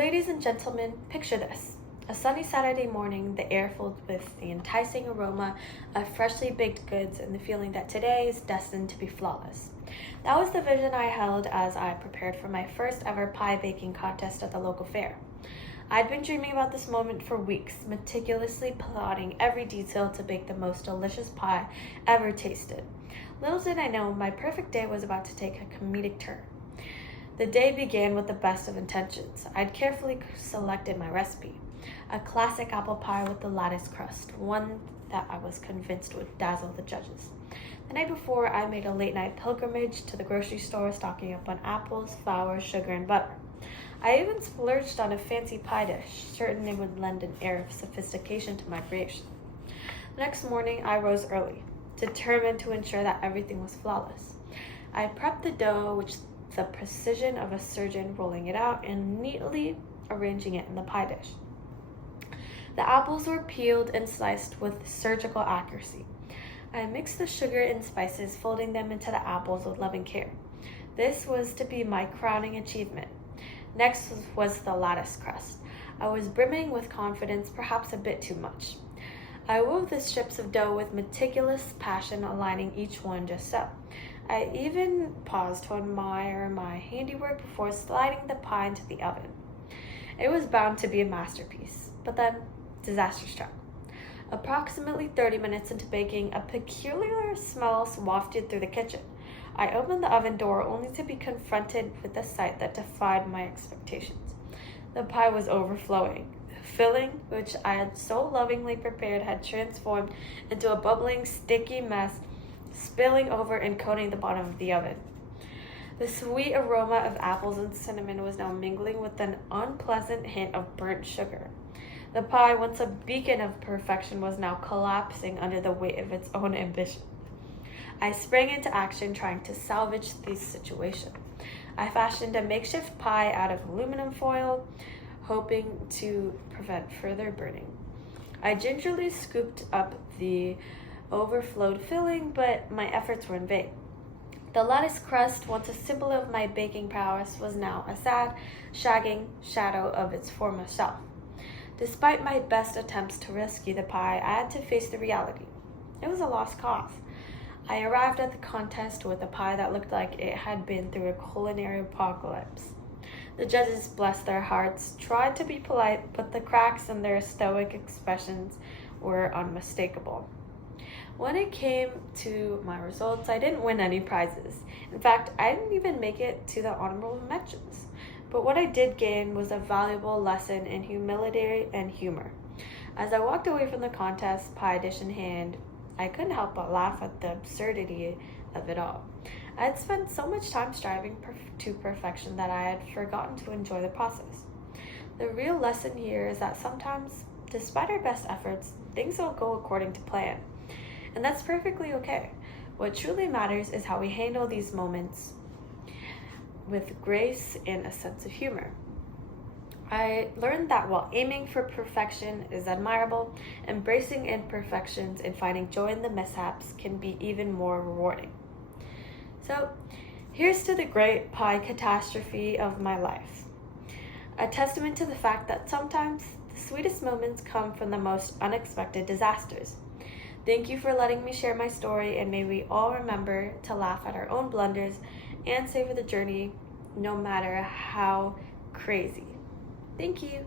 Ladies and gentlemen, picture this. A sunny Saturday morning, the air filled with the enticing aroma of freshly baked goods and the feeling that today is destined to be flawless. That was the vision I held as I prepared for my first ever pie baking contest at the local fair. I'd been dreaming about this moment for weeks, meticulously plotting every detail to bake the most delicious pie ever tasted. Little did I know, my perfect day was about to take a comedic turn. The day began with the best of intentions. I'd carefully selected my recipe, a classic apple pie with the lattice crust, one that I was convinced would dazzle the judges. The night before, I made a late-night pilgrimage to the grocery store, stocking up on apples, flour, sugar, and butter. I even splurged on a fancy pie dish, certain it would lend an air of sophistication to my creation. The next morning, I rose early, determined to ensure that everything was flawless. I prepped the dough, which the precision of a surgeon, rolling it out and neatly arranging it in the pie dish. The apples were peeled and sliced with surgical accuracy. I mixed the sugar and spices, folding them into the apples with loving care. This was to be my crowning achievement. Next was the lattice crust. I was brimming with confidence, perhaps a bit too much. I wove the strips of dough with meticulous passion, aligning each one just so. I even paused to admire my handiwork before sliding the pie into the oven. It was bound to be a masterpiece, but then disaster struck. Approximately 30 minutes into baking, a peculiar smell wafted through the kitchen. I opened the oven door only to be confronted with a sight that defied my expectations. The pie was overflowing. The filling, which I had so lovingly prepared, had transformed into a bubbling, sticky mess, spilling over and coating the bottom of the oven. The sweet aroma of apples and cinnamon was now mingling with an unpleasant hint of burnt sugar. The pie, once a beacon of perfection, was now collapsing under the weight of its own ambition. I sprang into action, trying to salvage the situation. I fashioned a makeshift pie out of aluminum foil, hoping to prevent further burning. I gingerly scooped up the overflowed filling, but my efforts were in vain. The lattice crust, once a symbol of my baking prowess, was now a sad, shagging shadow of its former self. Despite my best attempts to rescue the pie, I had to face the reality. It was a lost cause. I arrived at the contest with a pie that looked like it had been through a culinary apocalypse. The judges, bless their hearts, tried to be polite, but the cracks in their stoic expressions were unmistakable. When it came to my results, I didn't win any prizes. In fact, I didn't even make it to the honorable mentions. But what I did gain was a valuable lesson in humility and humor. As I walked away from the contest, pie dish in hand, I couldn't help but laugh at the absurdity of it all. I had spent so much time striving to perfection that I had forgotten to enjoy the process. The real lesson here is that sometimes, despite our best efforts, things don't go according to plan. And that's perfectly okay. What truly matters is how we handle these moments with grace and a sense of humor. I learned that while aiming for perfection is admirable, embracing imperfections and finding joy in the mishaps can be even more rewarding. So, here's to the great pie catastrophe of my life. A testament to the fact that sometimes the sweetest moments come from the most unexpected disasters. Thank you for letting me share my story, and may we all remember to laugh at our own blunders and savor the journey, no matter how crazy. Thank you.